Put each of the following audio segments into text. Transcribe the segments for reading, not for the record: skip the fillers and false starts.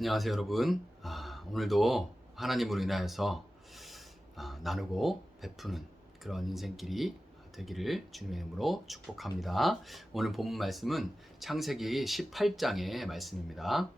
안녕하세요 여러분. 오늘도 하나님으로 인하여서 나누고 베푸는 그런 인생길이 되기를 주님의 이름으로 축복합니다. 오늘 본문 말씀은 창세기 18장의 말씀입니다.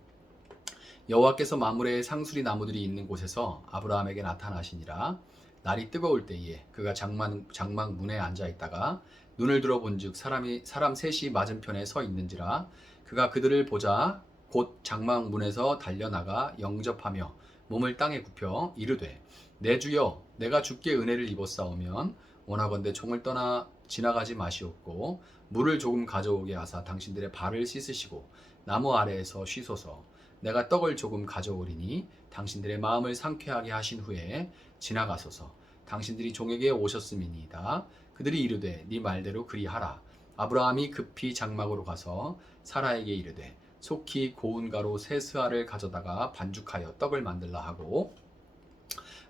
여호와께서 마므레의 상수리 나무들이 있는 곳에서 아브라함에게 나타나시니라. 날이 뜨거울 때에 그가 장막 문에 앉아 있다가 눈을 들어본즉 사람 셋이 맞은편에 서 있는지라. 그가 그들을 보자 곧 장막 문에서 달려나가 영접하며 몸을 땅에 굽혀 이르되, 내 주여, 내가 주께 은혜를 입었사오면 원하건대 종을 떠나 지나가지 마시옵고 물을 조금 가져오게 하사 당신들의 발을 씻으시고 나무 아래에서 쉬소서. 내가 떡을 조금 가져오리니 당신들의 마음을 상쾌하게 하신 후에 지나가소서. 당신들이 종에게 오셨음이니이다. 그들이 이르되, 네 말대로 그리하라. 아브라함이 급히 장막으로 가서 사라에게 이르되, 속히 고운 가루 세 스아를 가져다가 반죽하여 떡을 만들라 하고,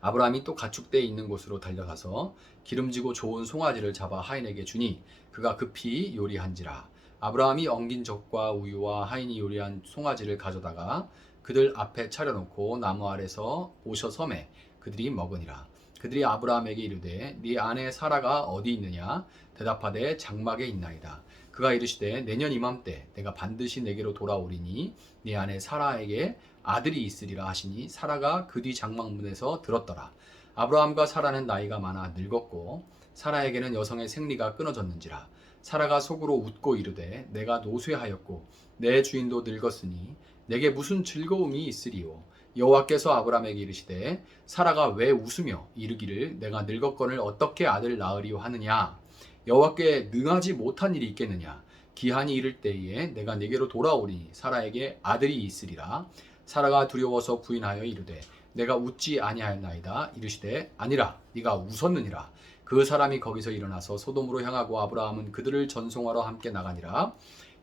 아브라함이 또 가축대에 있는 곳으로 달려가서 기름지고 좋은 송아지를 잡아 하인에게 주니 그가 급히 요리한지라. 아브라함이 엉긴 젖과 우유와 하인이 요리한 송아지를 가져다가 그들 앞에 차려놓고 나무 아래서 오셔 섬에 그들이 먹으니라. 그들이 아브라함에게 이르되, 네 아내 사라가 어디 있느냐? 대답하되, 장막에 있나이다. 그가 이르시되, 내년 이맘때 내가 반드시 내게로 돌아오리니 네 아내 사라에게 아들이 있으리라 하시니 사라가 그 뒤 장막문에서 들었더라. 아브라함과 사라는 나이가 많아 늙었고 사라에게는 여성의 생리가 끊어졌는지라. 사라가 속으로 웃고 이르되, 내가 노쇠하였고 내 주인도 늙었으니 내게 무슨 즐거움이 있으리요. 여호와께서 아브라함에게 이르시되, 사라가 왜 웃으며 이르기를 내가 늙었거늘 어떻게 아들을 낳으리요 하느냐? 여호와께 능하지 못한 일이 있겠느냐? 기한이 이를 때에 내가 네게로 돌아오리니 사라에게 아들이 있으리라. 사라가 두려워서 부인하여 이르되, 내가 웃지 아니하였나이다. 이르시되, 아니라 네가 웃었느니라. 그 사람이 거기서 일어나서 소돔으로 향하고 아브라함은 그들을 전송하러 함께 나가니라.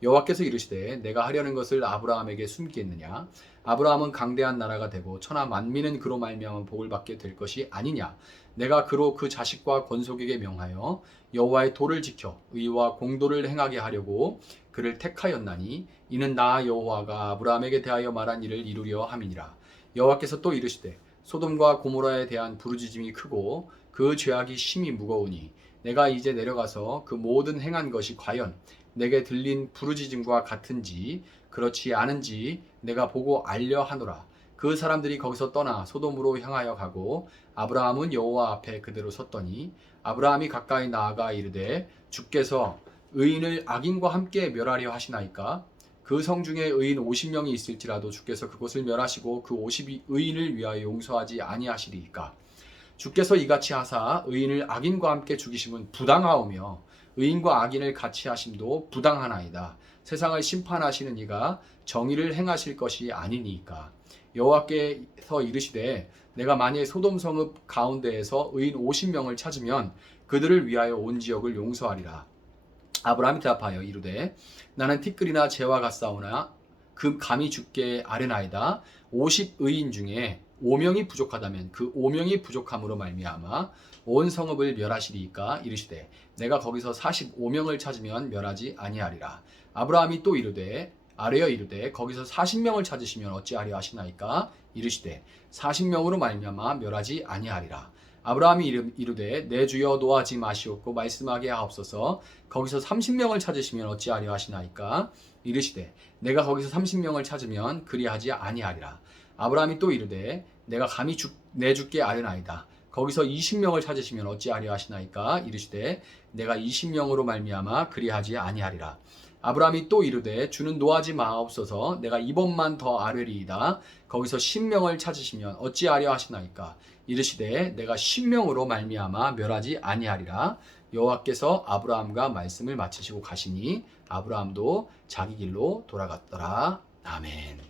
여호와께서 이르시되, 내가 하려는 것을 아브라함에게 숨기겠느냐? 아브라함은 강대한 나라가 되고 천하 만민은 그로 말미암아 복을 받게 될 것이 아니냐? 내가 그로 그 자식과 권속에게 명하여 여호와의 도를 지켜 의와 공도를 행하게 하려고 그를 택하였나니, 이는 나 여호와가 아브라함에게 대하여 말한 일을 이루려 함이니라. 여호와께서 또 이르시되, 소돔과 고모라에 대한 부르짖음이 크고 그 죄악이 심히 무거우니 내가 이제 내려가서 그 모든 행한 것이 과연 내게 들린 부르짖음과 같은지 그렇지 않은지 내가 보고 알려 하노라. 그 사람들이 거기서 떠나 소돔으로 향하여 가고 아브라함은 여호와 앞에 그대로 섰더니 아브라함이 가까이 나아가 이르되, 주께서 의인을 악인과 함께 멸하려 하시나이까? 그 성 중에 의인 50명이 있을지라도 주께서 그곳을 멸하시고 그 50의인을 위하여 용서하지 아니하시리이까? 주께서 이같이 하사 의인을 악인과 함께 죽이심은 부당하오며 의인과 악인을 같이 하심도 부당하나이다. 세상을 심판하시는 이가 정의를 행하실 것이 아니니까. 여호와께서 이르시되, 내가 만일 소돔 성읍 가운데에서 의인 50명을 찾으면 그들을 위하여 온 지역을 용서하리라. 아브라함이 대답하여 이르되, 나는 티끌이나 재와 같사오나 그 감히 주께 아뢰나이다. 50의인 중에 5명이 부족하다면 그 5명이 부족함으로 말미암아 온 성읍을 멸하시리이까? 이르시되, 내가 거기서 45명을 찾으면 멸하지 아니하리라. 아브라함이 또 아뢰어 이르되, 거기서 40명을 찾으시면 어찌하려 하시나이까? 이르시되, 40명으로 말미암아 멸하지 아니하리라. 아브라함이 이르되, 내 주여 노하지 마시옵고 말씀하게 하옵소서. 거기서 30명을 찾으시면 어찌하려 하시나이까? 이르시되, 내가 거기서 30명을 찾으면 그리하지 아니하리라. 아브라함이 또 이르되, 내가 감히 내 주께 아뢰나이다. 거기서 20명을 찾으시면 어찌하려 하시나이까? 이르시되, 내가 20명으로 말미암아 그리하지 아니하리라. 아브라함이 또 이르되, 주는 노하지 마옵소서. 내가 이번만 더 아뢰리이다. 거기서 10명을 찾으시면 어찌하려 하시나이까? 이르시되, 내가 10명으로 말미암아 멸하지 아니하리라. 여호와께서 아브라함과 말씀을 마치시고 가시니 아브라함도 자기 길로 돌아갔더라. 아멘.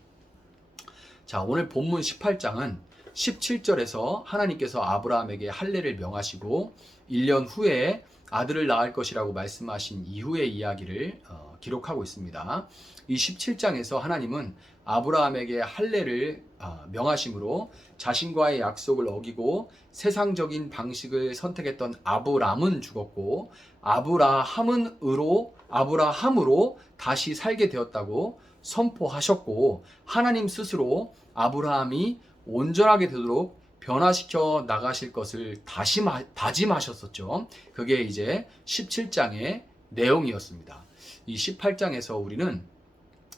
자, 오늘 본문 18장은 17절에서 하나님께서 아브라함에게 할례를 명하시고 1년 후에 아들을 낳을 것이라고 말씀하신 이후의 이야기를 기록하고 있습니다. 이 17장에서 하나님은 아브라함에게 할례를 명하심으로 자신과의 약속을 어기고 세상적인 방식을 선택했던 아브람은 죽었고 아브라함은으로 아브라함으로 다시 살게 되었다고 선포하셨고, 하나님 스스로 아브라함이 온전하게 되도록 변화시켜 나가실 것을 다짐하셨었죠. 그게 이제 17장의 내용이었습니다. 이 18장에서 우리는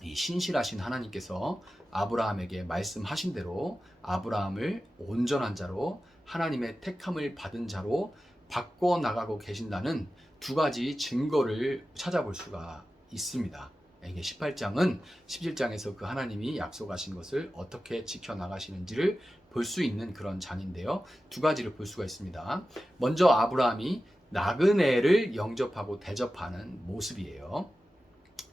이 신실하신 하나님께서 아브라함에게 말씀하신 대로 아브라함을 온전한 자로, 하나님의 택함을 받은 자로 바꿔 나가고 계신다는 두 가지 증거를 찾아볼 수가 있습니다. 이게 18장은 17장에서 그 하나님이 약속하신 것을 어떻게 지켜나가시는지를 볼 수 있는 그런 장인데요. 두 가지를 볼 수가 있습니다. 먼저 아브라함이 나그네를 영접하고 대접하는 모습이에요.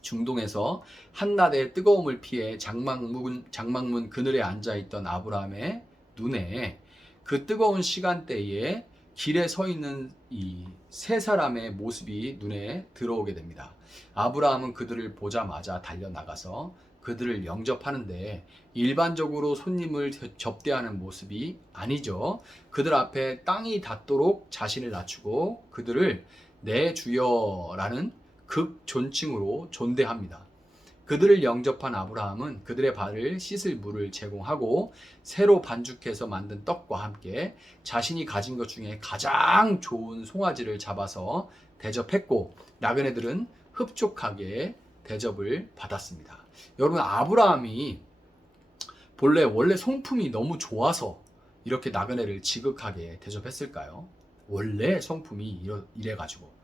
중동에서 한낮의 뜨거움을 피해 장막문 그늘에 앉아있던 아브라함의 눈에 그 뜨거운 시간대에 길에 서 있는 이 세 사람의 모습이 눈에 들어오게 됩니다. 아브라함은 그들을 보자마자 달려나가서 그들을 영접하는데 일반적으로 손님을 접대하는 모습이 아니죠. 그들 앞에 땅이 닿도록 자신을 낮추고 그들을 내 주여라는 극존칭으로 존대합니다. 그들을 영접한 아브라함은 그들의 발을 씻을 물을 제공하고 새로 반죽해서 만든 떡과 함께 자신이 가진 것 중에 가장 좋은 송아지를 잡아서 대접했고, 나그네들은 흡족하게 대접을 받았습니다. 여러분, 아브라함이 원래 성품이 너무 좋아서 이렇게 나그네를 지극하게 대접했을까요? 원래 성품이 이래가지고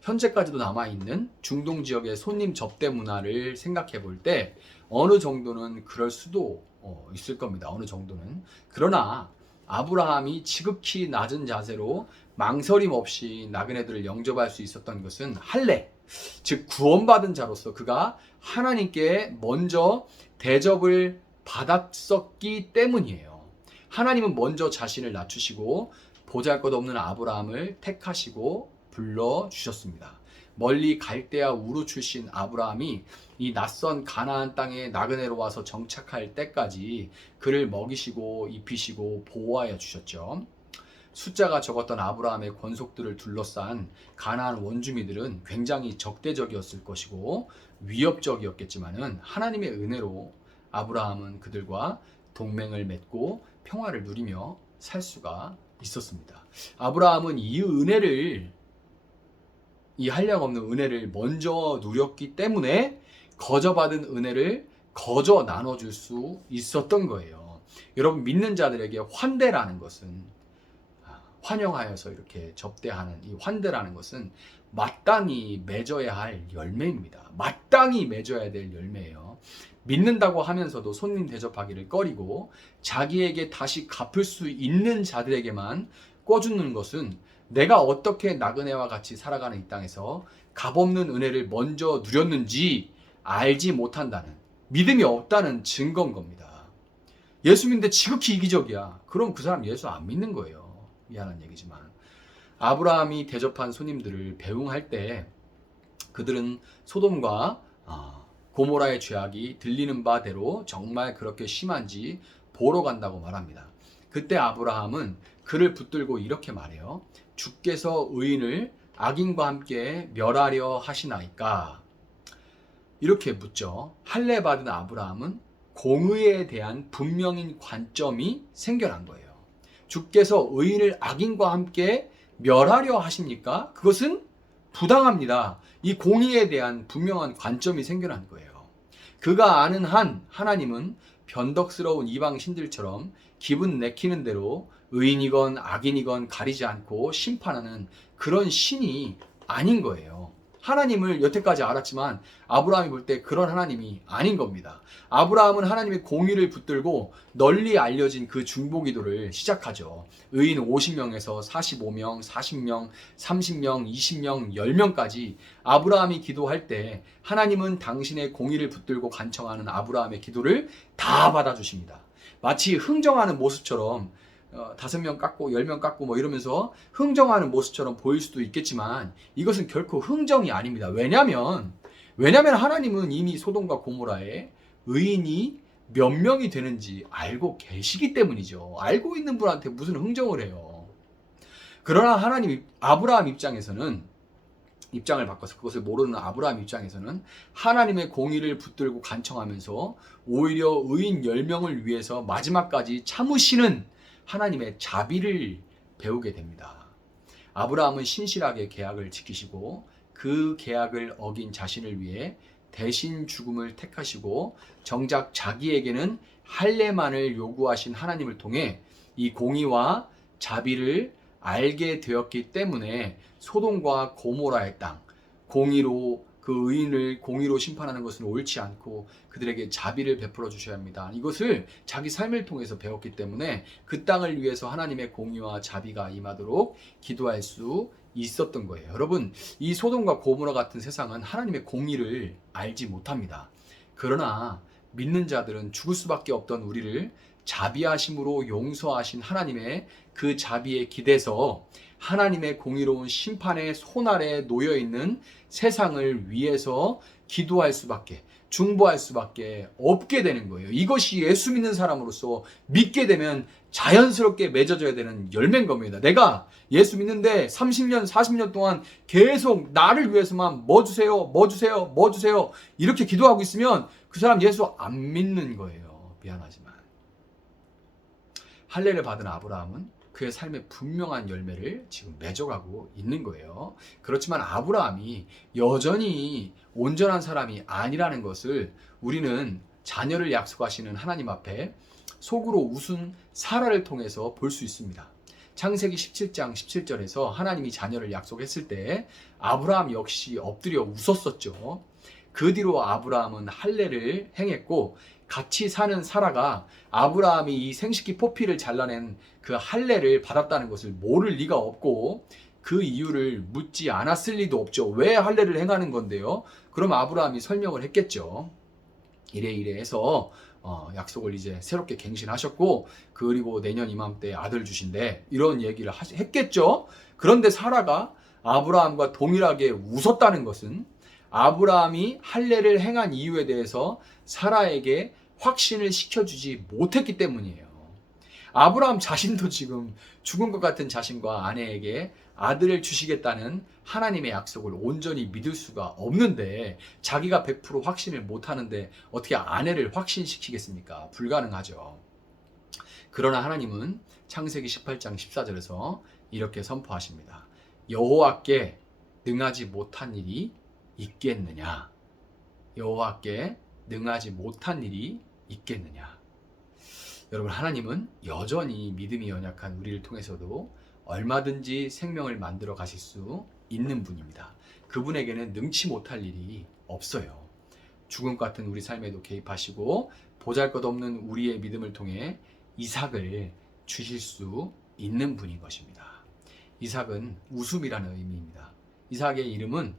현재까지도 남아있는 중동 지역의 손님 접대 문화를 생각해 볼 때 어느 정도는 그럴 수도 있을 겁니다. 어느 정도는. 그러나 아브라함이 지극히 낮은 자세로 망설임 없이 나그네들을 영접할 수 있었던 것은 할례, 즉 구원받은 자로서 그가 하나님께 먼저 대접을 받았었기 때문이에요. 하나님은 먼저 자신을 낮추시고 보잘것없는 아브라함을 택하시고 불러주셨습니다. 멀리 갈대아 우르 출신 아브라함이 이 낯선 가나안 땅에 나그네로 와서 정착할 때까지 그를 먹이시고 입히시고 보호하여 주셨죠. 숫자가 적었던 아브라함의 권속들을 둘러싼 가나안 원주민들은 굉장히 적대적이었을 것이고 위협적이었겠지만은 하나님의 은혜로 아브라함은 그들과 동맹을 맺고 평화를 누리며 살 수가 있었습니다. 아브라함은 이 한량없는 은혜를 먼저 누렸기 때문에 거저받은 은혜를 거저 나눠줄 수 있었던 거예요. 여러분, 믿는 자들에게 환대라는 것은, 환영하여서 이렇게 접대하는 이 환대라는 것은 마땅히 맺어야 할 열매입니다. 마땅히 맺어야 될 열매예요. 믿는다고 하면서도 손님 대접하기를 꺼리고 자기에게 다시 갚을 수 있는 자들에게만 꿔주는 것은 내가 어떻게 나그네와 같이 살아가는 이 땅에서 값없는 은혜를 먼저 누렸는지 알지 못한다는, 믿음이 없다는 증거인 겁니다. 예수 믿는데 지극히 이기적이야. 그럼 그 사람 예수 안 믿는 거예요. 미안한 얘기지만. 아브라함이 대접한 손님들을 배웅할 때 그들은 소돔과 고모라의 죄악이 들리는 바대로 정말 그렇게 심한지 보러 간다고 말합니다. 그때 아브라함은 그를 붙들고 이렇게 말해요. 주께서 의인을 악인과 함께 멸하려 하시나이까? 이렇게 묻죠. 할례 받은 아브라함은 공의에 대한 분명인 관점이 생겨난 거예요. 주께서 의인을 악인과 함께 멸하려 하십니까? 그것은 부당합니다. 이 공의에 대한 분명한 관점이 생겨난 거예요. 그가 아는 한 하나님은 변덕스러운 이방 신들처럼 기분 내키는 대로 의인이건 악인이건 가리지 않고 심판하는 그런 신이 아닌 거예요. 하나님을 여태까지 알았지만 아브라함이 볼 때 그런 하나님이 아닌 겁니다. 아브라함은 하나님의 공의를 붙들고 널리 알려진 그 중보기도를 시작하죠. 의인 50명에서 45명, 40명, 30명, 20명, 10명까지 아브라함이 기도할 때 하나님은 당신의 공의를 붙들고 간청하는 아브라함의 기도를 다 받아주십니다. 마치 흥정하는 모습처럼 5명 깎고 10명 깎고 뭐 이러면서 흥정하는 모습처럼 보일 수도 있겠지만 이것은 결코 흥정이 아닙니다. 왜냐하면 하나님은 이미 소돔과 고모라에 의인이 몇 명이 되는지 알고 계시기 때문이죠. 알고 있는 분한테 무슨 흥정을 해요. 그러나 하나님, 아브라함 입장에서는 입장을 바꿔서 그것을 모르는 아브라함 입장에서는 하나님의 공의를 붙들고 간청하면서 오히려 의인 10명을 위해서 마지막까지 참으시는 하나님의 자비를 배우게 됩니다. 아브라함은 신실하게 계약을 지키시고 그 계약을 어긴 자신을 위해 대신 죽음을 택하시고 정작 자기에게는 할례만을 요구하신 하나님을 통해 이 공의와 자비를 알게 되었기 때문에 소돔과 고모라의 땅, 공의로 그 의인을 공의로 심판하는 것은 옳지 않고 그들에게 자비를 베풀어 주셔야 합니다. 이것을 자기 삶을 통해서 배웠기 때문에 그 땅을 위해서 하나님의 공의와 자비가 임하도록 기도할 수 있었던 거예요. 여러분, 이 소돔과 고모라 같은 세상은 하나님의 공의를 알지 못합니다. 그러나 믿는 자들은 죽을 수밖에 없던 우리를 자비하심으로 용서하신 하나님의 그 자비에 기대서 하나님의 공의로운 심판의 손아래에 놓여있는 세상을 위해서 기도할 수밖에, 중보할 수밖에 없게 되는 거예요. 이것이 예수 믿는 사람으로서 믿게 되면 자연스럽게 맺어져야 되는 열매인 겁니다. 내가 예수 믿는데 30년, 40년 동안 계속 나를 위해서만 뭐 주세요, 뭐 주세요, 뭐 주세요 이렇게 기도하고 있으면 그 사람 예수 안 믿는 거예요. 미안하지만. 할례를 받은 아브라함은 그의 삶의 분명한 열매를 지금 맺어가고 있는 거예요. 그렇지만 아브라함이 여전히 온전한 사람이 아니라는 것을 우리는 자녀를 약속하시는 하나님 앞에 속으로 웃은 사라를 통해서 볼 수 있습니다. 창세기 17장 17절에서 하나님이 자녀를 약속했을 때 아브라함 역시 엎드려 웃었었죠. 그 뒤로 아브라함은 할례를 행했고 같이 사는 사라가 아브라함이 이 생식기 포피를 잘라낸 그 할례를 받았다는 것을 모를 리가 없고 그 이유를 묻지 않았을 리도 없죠. 왜 할례를 행하는 건데요? 그럼 아브라함이 설명을 했겠죠. 이래 해서 약속을 이제 새롭게 갱신하셨고 그리고 내년 이맘때 아들 주신대 이런 얘기를 했겠죠. 그런데 사라가 아브라함과 동일하게 웃었다는 것은 아브라함이 할례를 행한 이유에 대해서 사라에게 확신을 시켜주지 못했기 때문이에요. 아브라함 자신도 지금 죽은 것 같은 자신과 아내에게 아들을 주시겠다는 하나님의 약속을 온전히 믿을 수가 없는데 자기가 100% 확신을 못하는데 어떻게 아내를 확신시키겠습니까? 불가능하죠. 그러나 하나님은 창세기 18장 14절에서 이렇게 선포하십니다. 여호와께 능하지 못한 일이 있겠느냐? 여호와께 능하지 못한 일이 있겠느냐? 여러분, 하나님은 여전히 믿음이 연약한 우리를 통해서도 얼마든지 생명을 만들어 가실 수 있는 분입니다. 그분에게는 능치 못할 일이 없어요. 죽음 같은 우리 삶에도 개입하시고 보잘것없는 우리의 믿음을 통해 이삭을 주실 수 있는 분인 것입니다. 이삭은 웃음이라는 의미입니다. 이삭의 이름은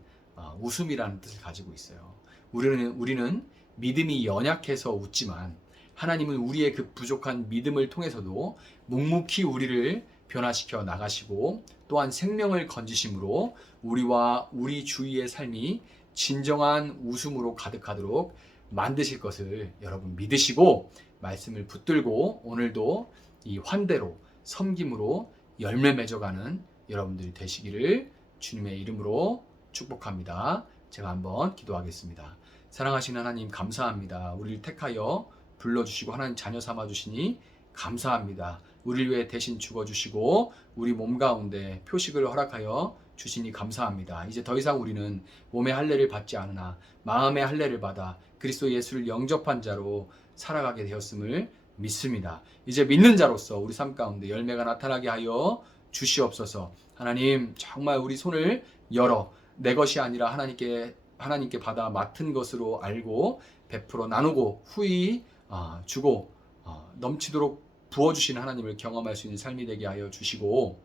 웃음이라는 뜻을 가지고 있어요. 우리는 믿음이 연약해서 웃지만 하나님은 우리의 그 부족한 믿음을 통해서도 묵묵히 우리를 변화시켜 나가시고 또한 생명을 건지심으로 우리와 우리 주위의 삶이 진정한 웃음으로 가득하도록 만드실 것을 여러분 믿으시고 말씀을 붙들고 오늘도 이 환대로 섬김으로 열매 맺어가는 여러분들이 되시기를 주님의 이름으로 축복합니다. 제가 한번 기도하겠습니다. 사랑하시는 하나님 감사합니다. 우리를 택하여 불러주시고 하나님 자녀 삼아주시니 감사합니다. 우리를 위해 대신 죽어주시고 우리 몸 가운데 표식을 허락하여 주시니 감사합니다. 이제 더 이상 우리는 몸의 할례를 받지 않으나 마음의 할례를 받아 그리스도 예수를 영접한 자로 살아가게 되었음을 믿습니다. 이제 믿는 자로서 우리 삶 가운데 열매가 나타나게 하여 주시옵소서. 하나님 정말 우리 손을 열어 내 것이 아니라 하나님께 받아 맡은 것으로 알고 베풀어 나누고 후히 주고 넘치도록 부어주시는 하나님을 경험할 수 있는 삶이 되게 하여 주시고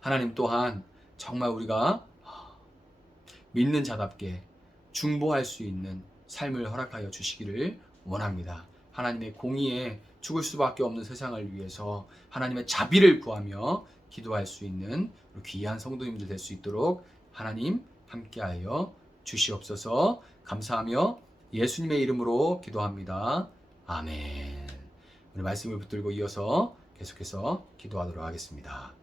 하나님 또한 정말 우리가 믿는 자답게 중보할 수 있는 삶을 허락하여 주시기를 원합니다. 하나님의 공의에 죽을 수밖에 없는 세상을 위해서 하나님의 자비를 구하며 기도할 수 있는 귀한 성도님들 될 수 있도록 하나님 함께하여 주시옵소서. 감사하며 예수님의 이름으로 기도합니다. 아멘. 오늘 말씀을 붙들고 이어서 계속해서 기도하도록 하겠습니다.